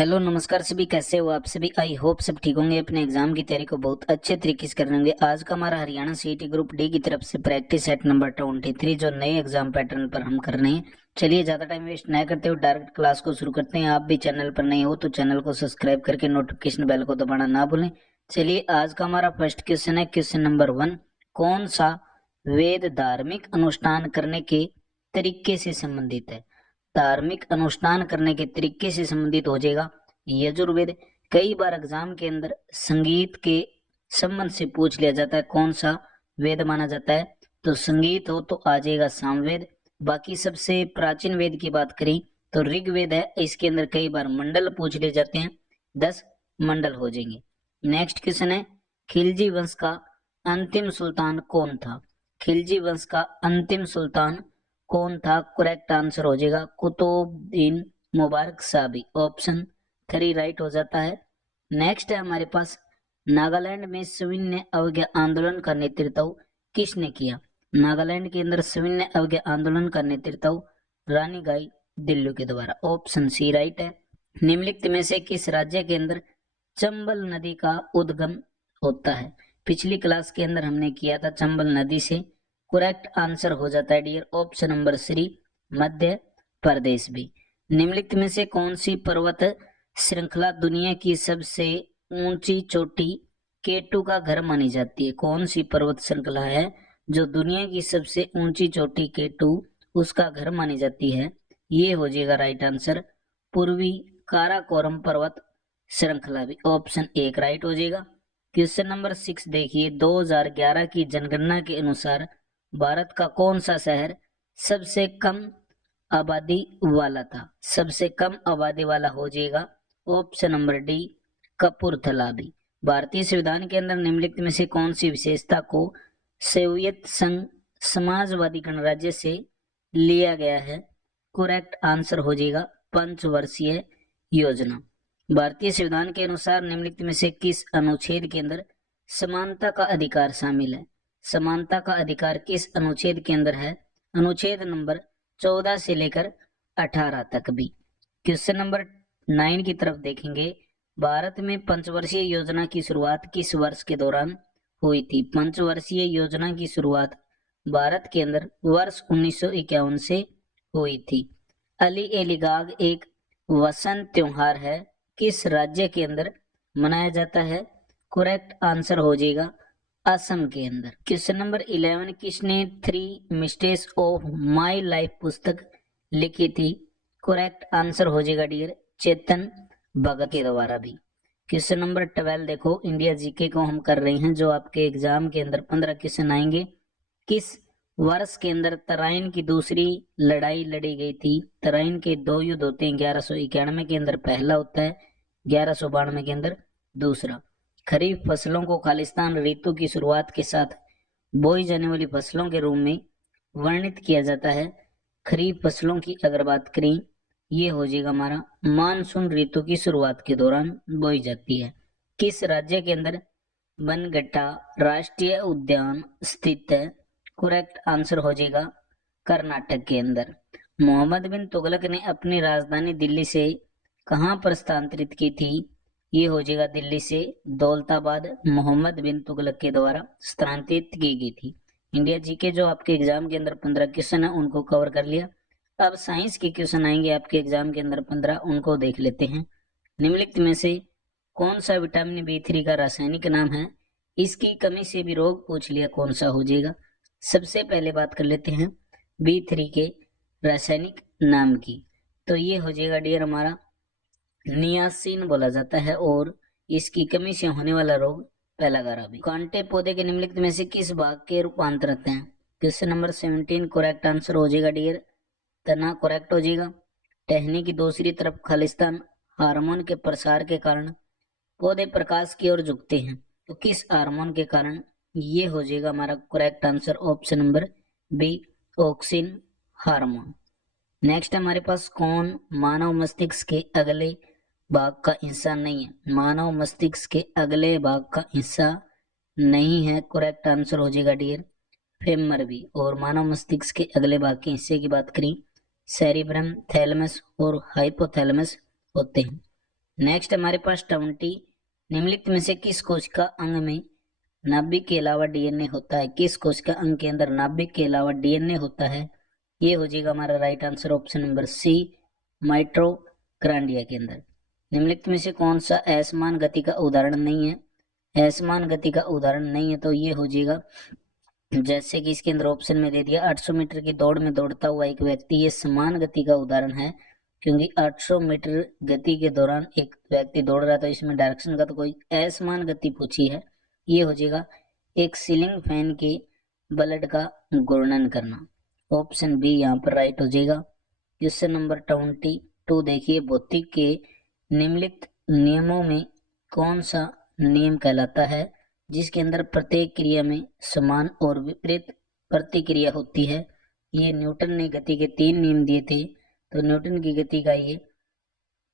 Hello नमस्कार सभी, कैसे हो आप सभी। आई होप सब ठीक होंगे, अपने एग्जाम की तैयारी को बहुत अच्छे तरीके से कर रहे होंगे। आज का हमारा हरियाणा सीईटी ग्रुप डी की तरफ से प्रैक्टिस सेट नंबर 23 जो नए एग्जाम पैटर्न पर हम कर रहे हैं। चलिए ज्यादा टाइम वेस्ट न करते हुए डायरेक्ट क्लास को शुरू करते हैं। आप भी चैनल पर नए हो तो चैनल को सब्सक्राइब करके नोटिफिकेशन बेल को दबाना ना भूलें। चलिए आज का हमारा फर्स्ट क्वेश्चन है, क्वेश्चन नंबर 1। कौन सा वेद धार्मिक अनुष्ठान करने के तरीके से संबंधित है? धार्मिक अनुष्ठान करने के तरीके से संबंधित हो जाएगा यजुर्वेद। कई बार एग्जाम के अंदर संगीत के संबंध से पूछ लिया जाता है कौन सा वेद माना जाता है, तो संगीत हो तो आ जाएगा सामवेद। बाकी सबसे प्राचीन वेद की बात करें तो ऋग्वेद है, इसके अंदर कई बार मंडल पूछ लिए जाते हैं, 10 मंडल हो जाएंगे। नेक्स्ट क्वेश्चन है, खिलजी वंश का अंतिम सुल्तान कौन था? खिलजी वंश का अंतिम सुल्तान कौन था? करेक्ट आंसर हो जाएगा कुतुबुद्दीन मुबारक शाही। ऑप्शन 3 राइट हो जाता है। नेक्स्ट है हमारे पास, नागालैंड में सविनय अवज्ञा आंदोलन का नेतृत्व किसने किया? नागालैंड के अंदर सविनय अवज्ञा आंदोलन का नेतृत्व रानी गाई दिल्लू के द्वारा। ऑप्शन सी राइट है। निम्नलिखित में से किस राज्य के अंदर चंबल नदी का उद्गम होता है? पिछली क्लास के अंदर हमने किया था चंबल नदी से। करेक्ट आंसर हो जाता है डियर ऑप्शन नंबर सी, मध्य प्रदेश भी। निम्नलिखित में से कौन सी पर्वत श्रृंखला दुनिया की सबसे ऊंची चोटी केटू का घर मानी जाती है? कौन सी पर्वत श्रृंखला है जो दुनिया की सबसे ऊंची चोटी केटू उसका घर मानी जाती है? ये हो जाएगा राइट आंसर पूर्वी काराकोरम पर्वत श्रृंखला भी। ऑप्शन 1 राइट हो जाएगा। क्वेश्चन नंबर 6 देखिए, 2011 की जनगणना के अनुसार भारत का कौन सा शहर सबसे कम आबादी वाला था? सबसे कम आबादी वाला हो जाएगा ऑप्शन नंबर डी, कपूरथला भी। भारतीय संविधान के अंदर निम्नलिखित में से कौन सी विशेषता को सोवियत संघ समाजवादी गणराज्य से लिया गया है? करेक्ट आंसर हो जाएगा पंचवर्षीय योजना। भारतीय संविधान के अनुसार निम्नलिखित में से किस अनुच्छेद के अंदर समानता का अधिकार शामिल है? समानता का अधिकार किस अनुच्छेद के अंदर है? अनुच्छेद नंबर 14 से लेकर 18 तक भी। क्वेश्चन नंबर 9 की तरफ देखेंगे, भारत में पंचवर्षीय योजना की शुरुआत किस वर्ष के दौरान हुई थी? पंचवर्षीय योजना की शुरुआत भारत के अंदर वर्ष 1951 से हुई थी। अली ए लिगाग एक वसंत त्योहार है, किस राज्य के अंदर मनाया जाता है? करेक्ट आंसर हो जाएगा असम के अंदर। क्वेश्चन नंबर 11, किसने 3 मिस्टेक्स ऑफ माई लाइफ पुस्तक लिखी थी? करेक्ट आंसर हो जाएगा डियर चेतन भगत के द्वारा भी। क्वेश्चन नंबर 12 देखो, इंडिया जीके को हम कर रहे हैं, जो आपके एग्जाम के अंदर 15 क्वेश्चन आएंगे। किस वर्ष के अंदर तराइन की दूसरी लड़ाई लड़ी गई थी? तराइन के 2 युद्ध होते हैं, 1191 के अंदर पहला होता है, 1192 के अंदर दूसरा। खरीफ फसलों को खालिस्तान ऋतु की शुरुआत के साथ बोई जाने वाली फसलों के रूप में वर्णित किया जाता है। खरीफ फसलों की अगर बात करें, ये हो जाएगा हमारा मानसून ऋतु की शुरुआत के दौरान बोई जाती है। किस राज्य के अंदर बनगट्टा राष्ट्रीय उद्यान स्थित है? करेक्ट आंसर हो जाएगा कर्नाटक के अंदर। मोहम्मद बिन तुगलक ने अपनी राजधानी दिल्ली से कहां पर स्थानांतरित की थी? ये हो जाएगा दिल्ली से दौलताबाद, मोहम्मद बिन तुगलक के द्वारा स्थानांतरित की गई थी। इंडिया जीके जो आपके एग्जाम के अंदर 15 क्वेश्चन है उनको कवर कर लिया। अब साइंस के क्वेश्चन आएंगे आपके एग्जाम के अंदर 15, उनको देख लेते हैं। निम्नलिखित में से कौन सा विटामिन B3 का रासायनिक नाम है? इसकी कमी से भी रोग पूछ लिया, कौन सा हो जाएगा? सबसे पहले बात कर लेते हैं B3 के रासायनिक नाम की, तो ये हो जाएगा डियर हमारा नियासिन बोला जाता है, और इसकी कमी से होने वाला रोग पेलागारा भी। कांटे पौधे के निम्नलिखित में से किस भाग के रूपांतरित हैं? क्वेश्चन नंबर 17 करेक्ट आंसर हो जाएगा डियर तना, करेक्ट हो जाएगा। टहनी की दूसरी तरफ खालिस्तान हार्मोन के प्रसार के कारण पौधे प्रकाश की ओर झुकते हैं, तो किस हार्मोन के कारण? ये हो जाएगा हमारा correct answer option number B, auxin hormone. Next हमारे पास, कौन मानव मस्तिष्क के अगले भाग का हिस्सा नहीं है? मानव मस्तिष्क के अगले भाग का हिस्सा नहीं है, करेक्ट आंसर हो जाएगा डियर फेमर भी। और मानव मस्तिष्क के अगले भाग के हिस्से की बात करें, सेरिब्रम, थैलेमस और हाइपोथैलेमस होते हैं। नेक्स्ट हमारे पास 20, निम्नलिखित में से किस कोशिका अंग में नाभिक के अलावा डीएनए होता है? किस कोशिका अंग के अंदर नाभिक के अलावा डीएनए होता है? ये हो जाएगा हमारा right answer option number C, mitochondria के अंदर। निम्नलिखित में से कौन सा असमान गति का उदाहरण नहीं है? असमान गति का उदाहरण नहीं है तो ये हो जाएगा, जैसे कि इसके अंदर ऑप्शन में दे दिया 800 मीटर की दौड़ में दौड़ता हुआ एक व्यक्ति, ये समान गति का उदाहरण है, क्योंकि 800 मीटर गति के दौरान एक व्यक्ति दौड़ रहा था, इसमें डायरेक्शन का तो कोई असमान गति पूछी है। ये हो जाएगा एक सीलिंग फैन के ब्लेड का घूर्णन करना, ऑप्शन बी यहाँ पर राइट हो जाएगा। क्वेश्चन नंबर 22 देखिए, भौतिक के निम्नलिखित नियमों में कौन सा नियम कहलाता है जिसके अंदर प्रत्येक क्रिया में समान और विपरीत प्रतिक्रिया होती है? ये न्यूटन ने गति के 3 नियम दिए थे, तो न्यूटन की गति का ये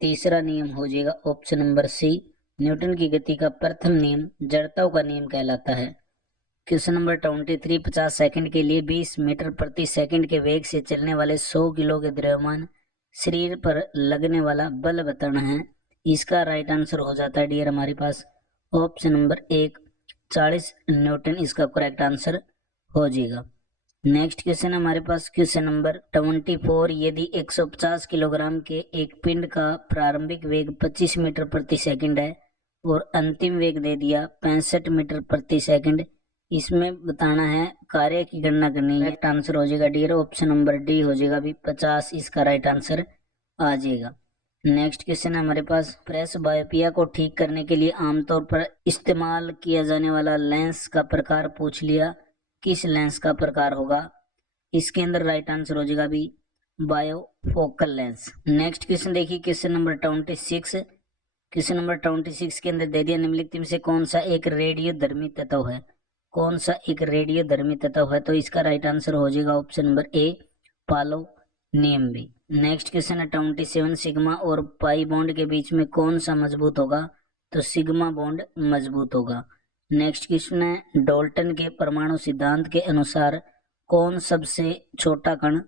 तीसरा नियम हो जाएगा, ऑप्शन नंबर सी। न्यूटन की गति का प्रथम नियम जड़ता का नियम कहलाता है। क्वेश्चन नंबर 23, 50 सेकंड के लिए 20 मीटर प्रति सेकंड के वेग से चलने वाले 100 किलो के द्रव्यमान शरीर पर लगने वाला बल बताना है। इसका राइट आंसर हो जाता है डियर हमारे पास ऑप्शन नंबर 1, 40 न्यूटन इसका करेक्ट आंसर हो जाएगा। नेक्स्ट क्वेश्चन हमारे पास क्वेश्चन नंबर 24, यदि 150 किलोग्राम के एक पिंड का प्रारंभिक वेग 25 मीटर प्रति सेकंड है और अंतिम वेग दे दिया 65 मीटर प्रति सेकंड, इसमें बताना है, कार्य की गणना करनी है। राइट आंसर हो जाएगा डियर ऑप्शन नंबर डी हो जाएगा अभी 50, इसका राइट आंसर आ जाएगा। नेक्स्ट क्वेश्चन है हमारे पास, प्रेस बायोपिया को ठीक करने के लिए आमतौर पर इस्तेमाल किया जाने वाला लेंस का प्रकार पूछ लिया, किस लेंस का प्रकार होगा? इसके अंदर राइट आंसर हो जाएगा अभी बायोफोकल लेंस। नेक्स्ट क्वेश्चन देखिए, क्वेश्चन नंबर 26, क्वेश्चन नंबर 26 के अंदर दे दिया, निम्नलिखित में से कौन सा एक रेडियो धर्मी तत्व है? कौन सा एक रेडियो धर्मी तत्व है? तो इसका राइट आंसर हो जाएगा ऑप्शन नंबर ए, पालोनियम भी। नेक्स्ट क्वेश्चन है 27, सिग्मा और पाई बॉन्ड के बीच में कौन सा मजबूत होगा? तो सिग्मा बॉन्ड मजबूत होगा। नेक्स्ट क्वेश्चन है, डाल्टन के परमाणु सिद्धांत के अनुसार कौन सबसे छोटा कण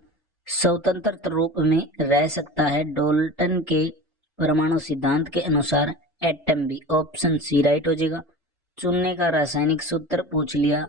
स्वतंत्र रूप में रह सकता है? डाल्टन के परमाणु सिद्धांत के अनुसार एटम भी, ऑप्शन सी राइट हो जाएगा। चुनने का रासायनिक सूत्र पूछ लिया,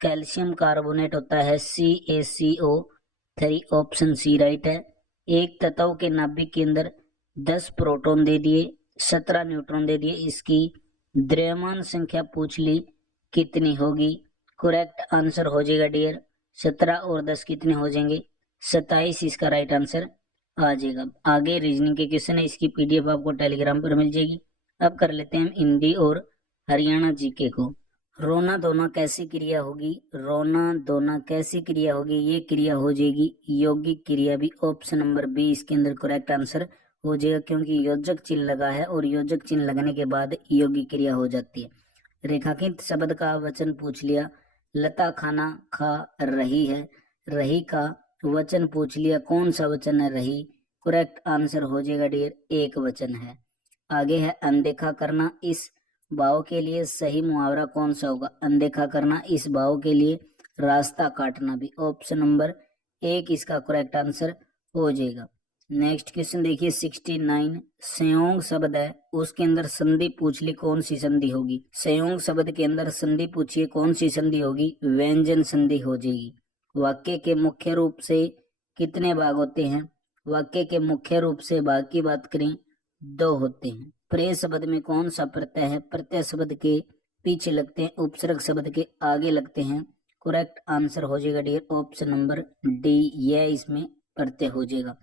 कैल्शियम कार्बोनेट होता है CaCO3, ऑप्शन सी राइट है। एक तत्व के नाभिक के अंदर 10 प्रोटॉन दे दिए, 17 न्यूट्रॉन दे दिए, इसकी द्रव्यमान संख्या पूछ ली कितनी होगी? करेक्ट आंसर हो जाएगा डियर 17 और 10 कितने हो जाएंगे? 27, इसका राइट आंसर आ जाएगा। आगे रीजनिंग के क्वेश्चन है, इसकी PDF आपको टेलीग्राम पर मिल जाएगी। अब कर लेते हैं हम हिंदी और हरियाणा जीके को। रोना धोना कैसी क्रिया होगी? रोना धोना कैसी क्रिया होगी? ये क्रिया हो जाएगी यौगिक क्रिया भी, ऑप्शन नंबर बी इसके अंदर करेक्ट आंसर हो जाएगा, क्योंकि योजक चिन्ह लगा है और योजक चिन्ह लगने के बाद यौगिक क्रिया हो जाती है। रेखांकित शब्द का वचन पूछ लिया, लता खाना खा रही है, रही का वचन पूछ लिया, कौन सा वचन है? रही। करेक्ट आंसर हो जाएगा डियर एक वचन है। आगे है अनदेखा करना, इस भाव के लिए सही मुहावरा कौन सा होगा? अनदेखा करना, इस भाव के लिए रास्ता काटना भी, ऑप्शन नंबर 1 इसका करेक्ट आंसर हो जाएगा। नेक्स्ट क्वेश्चन देखिए 69, संयोग शब्द है उसके अंदर संधि पूछ ली, कौन सी संधि होगी? संयोग शब्द के अंदर संधि पूछिए, कौन सी संधि होगी? व्यंजन संधि हो जाएगी। वाक्य के मुख्य रूप से कितने भाग होते हैं? वाक्य के मुख्य रूप से भाग की बात करें 2 होते हैं। प्रेय शब्द में कौन सा प्रत्यय है? प्रत्यय शब्द के पीछे लगते हैं, उपसर्ग शब्द के आगे लगते हैं। करेक्ट आंसर हो जाएगा डियर ऑप्शन नंबर डी, यह इसमें प्रत्यय हो जाएगा।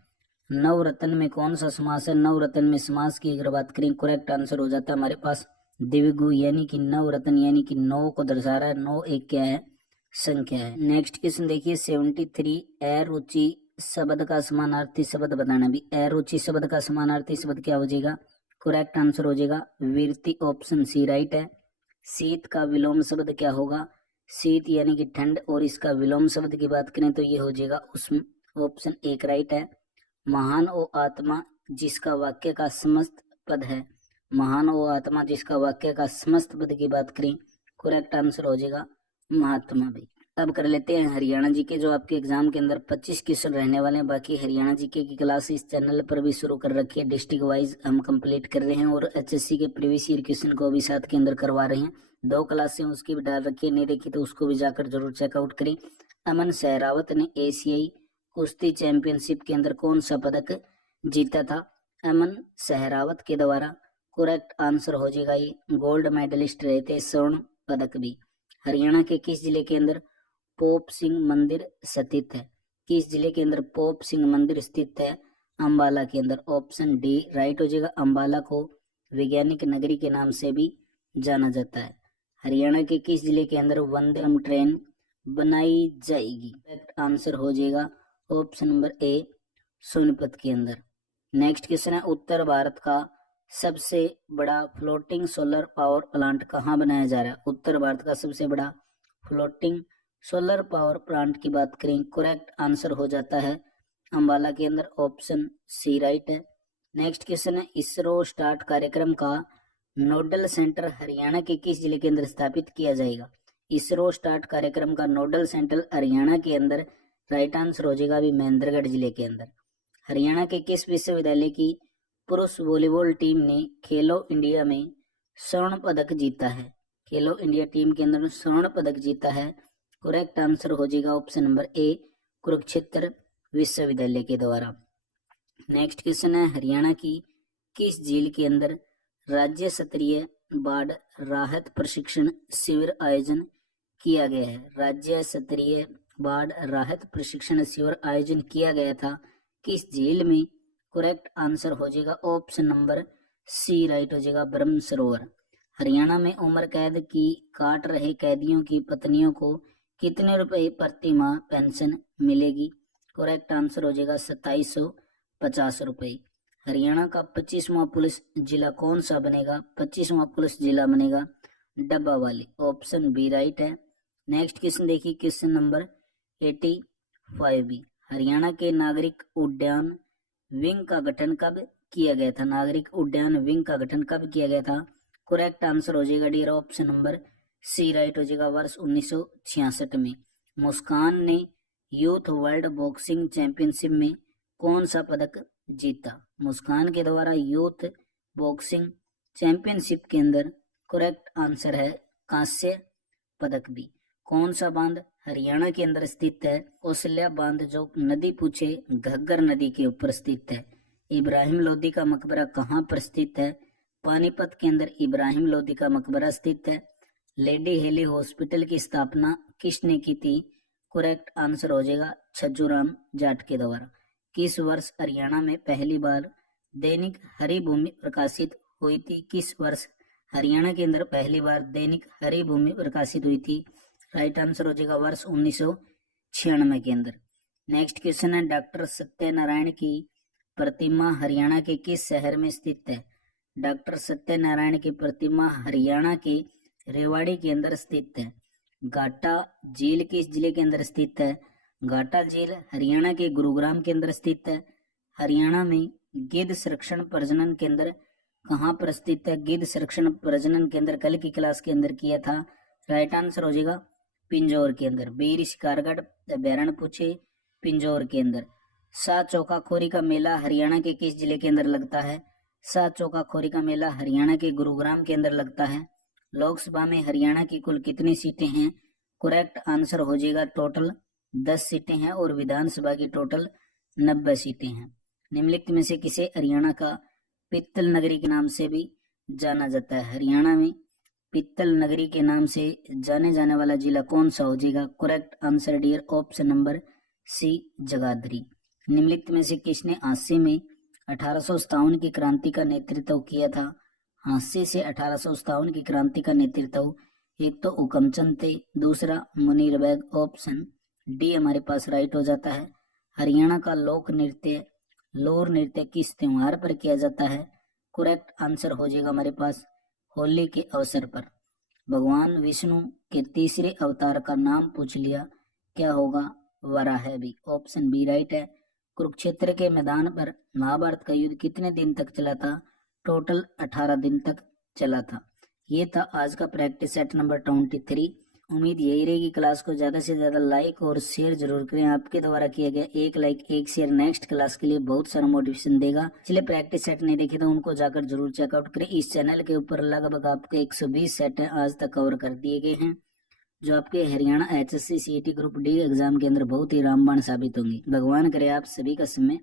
नवरत्न में कौन सा समास है? नवरत्न में समास की अगर बात करें करेक्ट आंसर हो जाता है हमारे पास द्विगु, यानी कि नवरत्न, यानी कि 9 को दर्शा रहा है। 9 एक क्या है? संख्या है। नेक्स्ट क्वेश्चन देखिए 73, अरुचि शब्द का समानार्थी शब्द बताना भी। अरुचि शब्द का समानार्थी शब्द क्या हो जाएगा? करेक्ट आंसर हो जाएगा वीरति, ऑप्शन सी राइट है। शीत का विलोम शब्द क्या होगा? शीत यानी कि ठंड, और इसका विलोम शब्द की बात करें तो ये हो जाएगा उष्ण, ऑप्शन 1 राइट है। महान ओ आत्मा जिसका वाक्य का समस्त पद है, महान ओ आत्मा जिसका वाक्य का समस्त पद की बात करें करेक्ट आंसर हो जाएगा महात्मा भी। अब कर लेते हैं हरियाणा जीके, जो आपके एग्जाम के अंदर 25 क्वेश्चन रहने वाले हैं। बाकी हरियाणा जीके की क्लास इस चैनल पर भी शुरू कर रखी है, डिस्ट्रिक्ट वाइज हम कंप्लीट कर रहे हैं और एचएससी के प्रीवियस ईयर क्वेश्चन को भी साथ के अंदर करवा रहे हैं। 2 क्लासें उसकी भी डाल रखी है, नहीं देखी तो उसको भी जाकर जरूर चेकआउट करें। अमन सहरावत ने एशियाई कुश्ती चैंपियनशिप के अंदर कौन सा पदक जीता था? अमन सहरावत के द्वारा करेक्ट आंसर हो जाएगा ये गोल्ड मेडलिस्ट रहे थे, स्वर्ण पदक भी। हरियाणा के किस जिले के अंदर पोप सिंह मंदिर स्थित है? किस जिले के अंदर पोप सिंह मंदिर स्थित है? अंबाला के अंदर। ऑप्शन डी राइट हो जाएगा। अंबाला को वैज्ञानिक नगरी के नाम से भी जाना जाता है। हरियाणा के किस जिले के अंदर वंदे ट्रेन बनाई जाएगी? करेक्ट आंसर हो जाएगा ऑप्शन नंबर ए सोनीपत के अंदर। नेक्स्ट क्वेश्चन है, उत्तर भारत का सबसे बड़ा फ्लोटिंग सोलर पावर प्लांट कहाँ बनाया जा रहा है? उत्तर भारत का सबसे बड़ा फ्लोटिंग सोलर पावर प्लांट की बात करें, करेक्ट आंसर हो जाता है अंबाला के अंदर। ऑप्शन सी राइट है। नेक्स्ट क्वेश्चन है, इसरो स्टार्ट कार्यक्रम का नोडल सेंटर हरियाणा के किस जिले के अंदर स्थापित किया जाएगा? इसरो स्टार्ट कार्यक्रम का नोडल सेंटर हरियाणा के अंदर राइट आंसर हो जाएगा अभी महेंद्रगढ़ जिले के अंदर। हरियाणा के किस विश्वविद्यालय की पुरुष वॉलीबॉल टीम ने खेलो इंडिया में स्वर्ण पदक जीता है? खेलो इंडिया टीम के अंदर स्वर्ण पदक जीता है, करेक्ट आंसर हो जाएगा ऑप्शन नंबर ए कुरुक्षेत्र विश्वविद्यालय के द्वारा। नेक्स्ट क्वेश्चन है, हरियाणा की किस झील के अंदर राज्य स्तरीय बाढ़ राहत प्रशिक्षण शिविर आयोजन किया गया है? राज्य स्तरीय बाढ़ राहत प्रशिक्षण शिविर आयोजन किया गया था किस झील में? करेक्ट आंसर हो जाएगा ऑप्शन नंबर सी राइट हो जाएगा ब्रह्म सरोवर। हरियाणा में उम्र कैद की काट रहे कैदियों की पत्नियों को कितने रुपए प्रति माह पेंशन मिलेगी? करेक्ट आंसर हो जाएगा 2750 रुपए। हरियाणा का 25वां पुलिस जिला कौन सा बनेगा? 25वां पुलिस जिला बनेगा डब्बा वाली। ऑप्शन बी राइट है। नेक्स्ट क्वेश्चन देखिए, क्वेश्चन नंबर 85 बी। हरियाणा के नागरिक उड्डयन विंग का गठन कब किया गया था? नागरिक उड्डयन विंग का गठन कब किया गया था? करेक्ट आंसर हो जाएगा dear option number C right हो जाएगा वर्ष 1966 में। मुस्कान ने यूथ वर्ल्ड बॉक्सिंग चैंपियनशिप में कौन सा पदक जीता? मुस्कान के द्वारा यूथ बॉक्सिंग चैंपियनशिप के अंदर करेक्ट आंसर है कांस्य पदक भी। कौन सा बांध हरियाणा के अंदर स्थित है? कौशल्या बांध, जो नदी पूछे घग्गर नदी के ऊपर स्थित है। इब्राहिम लोदी का मकबरा कहाँ पर स्थित है? पानीपत के अंदर इब्राहिम लोदी का मकबरा स्थित है। लेडी हेली हॉस्पिटल की स्थापना किसने की थी? करेक्ट आंसर हो जाएगा छज्जूराम जाट के द्वारा। किस वर्ष हरियाणा में पहली बार दैनिक हरिभूमि प्रकाशित हुई थी? किस वर्ष हरियाणा के अंदर पहली बार दैनिक हरिभूमि प्रकाशित हुई थी? राइट आंसर हो जाएगा वर्ष 1996 के अंदर। नेक्स्ट क्वेश्चन है, डॉक्टर सत्यनारायण की प्रतिमा हरियाणा के किस शहर में स्थित है? डॉक्टर सत्यनारायण की प्रतिमा हरियाणा के रेवाड़ी के अंदर स्थित है। घाटा झील किस जिले के अंदर स्थित है? घाटा झील हरियाणा के गुरुग्राम के अंदर स्थित है। हरियाणा में गिद्ध संरक्षण प्रजनन केंद्र कहाँ पर स्थित है? गिद्ध संरक्षण प्रजनन केंद्र कल की क्लास के अंदर किया था, राइट आंसर हो जाएगा पिंजौर के अंदर। बीर शिकारगढ़ बैरण पूछे पिंजौर के अंदर। सात चौका खोरी का मेला हरियाणा के किस जिले के अंदर लगता है? सात चौका खोरी का मेला हरियाणा के गुरुग्राम के अंदर लगता है। लोकसभा में हरियाणा की कुल कितनी सीटें हैं? करेक्ट आंसर हो जाएगा टोटल 10 सीटें हैं और विधानसभा की टोटल 90 सीटें हैं। निम्नलिखित में से किसे हरियाणा का पित्तल नगरी के नाम से भी जाना जाता है? हरियाणा में पित्तल नगरी के नाम से जाने जाने वाला जिला कौन सा हो जाएगा? Correct answer dear option number C Jagadhri. निम्नलिखित में से किसने हांसी में 1857 की क्रांति का नेतृत्व किया था? हांसी से 1857 की क्रांति का नेतृत्व एक तो हुकमचंद थे, दूसरा मुनीर बैग। ऑप्शन डी हमारे पास राइट हो जाता है। हरियाणा का लोक नृत्य लोर नृत्य किस त्योहार पर किया जाता है? करेक्ट आंसर हो जाएगा हमारे पास होली के अवसर पर। भगवान विष्णु के तीसरे अवतार का नाम पूछ लिया, क्या होगा? वराह भी। ऑप्शन बी राइट है। कुरुक्षेत्र के मैदान पर महाभारत का युद्ध कितने दिन तक चला था? टोटल 18 दिन तक चला था। ये था आज का प्रैक्टिस सेट नंबर 23। उम्मीद यही रहेगी क्लास को ज़्यादा से ज़्यादा लाइक और शेयर जरूर करें। आपके द्वारा किया गया एक लाइक एक शेयर नेक्स्ट क्लास के लिए बहुत सारा मोटिवेशन देगा। चलिए प्रैक्टिस सेट नहीं देखे तो उनको जाकर जरूर चेकआउट करें। इस चैनल के ऊपर लगभग आपके 120 सेट आज तक कवर कर दिए गए हैं, जो आपके Haryana HSC CET group D exam के अंदर बहुत ही रामबाण साबित होंगे। भगवान करे आप सभी का समय